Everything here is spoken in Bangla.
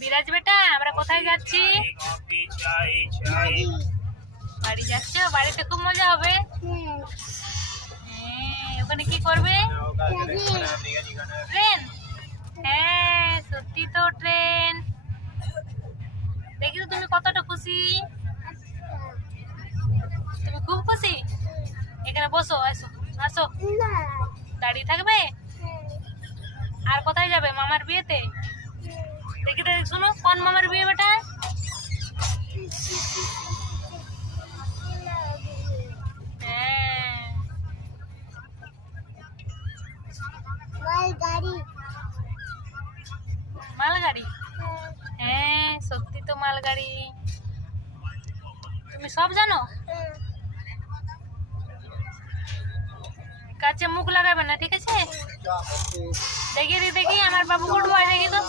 বিরাজ বেটা, আমরা কোথায় যাচ্ছি? বাড়ি যাচ্ছ? বাড়িতে খুব মজা হবে। ওখানে কি করবে? ট্রেন? হ্যাঁ, সত্যি তো ট্রেন। দেখি তো তুমি কতটা খুশি। তুমি খুব খুশি। এখানে বসো, আসো আসো। দাঁড়িয়ে থাকবে? আর কোথায় যাবে? মামার বিয়েতে? দেখি তো, শোনো, কোন মামার বিয়ে বেটা? হ্যাঁ, মালগাড়ি। হ্যাঁ, সত্যি তো মালগাড়ি। তুমি সব জানো? কাছে মুখ লাগাবে না, ঠিক আছে? দেখি আমার বাবু উঠবো, দেখি তো।